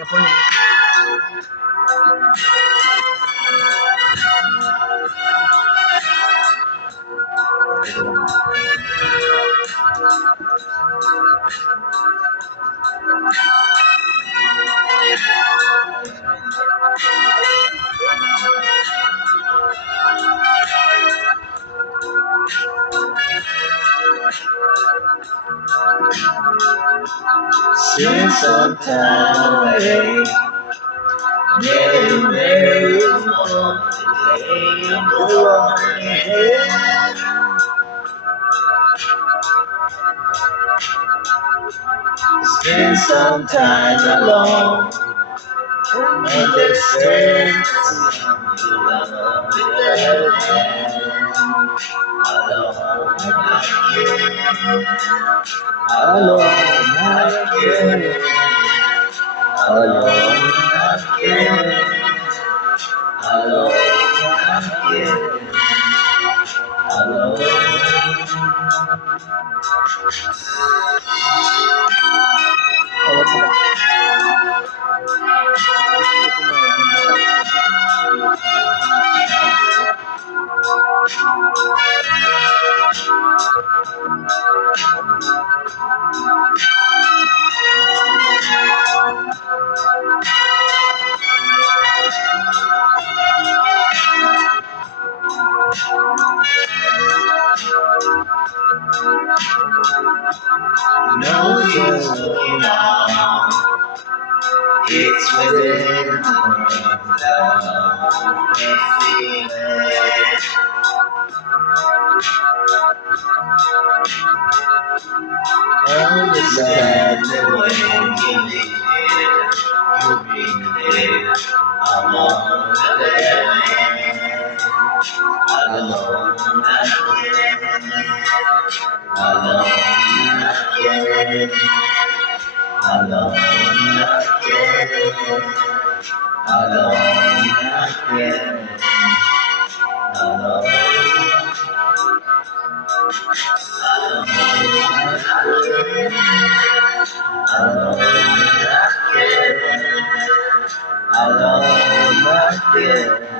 Ya pon. Spend some time away, getting ready for today. Go on ahead. Spend some time alone, understand the love alone, no use looking out. It's within the feeling. Understand that when you leave here, you'll be clear. I'm on the land, alone again, alone again, alone again, alone again, alone alone again.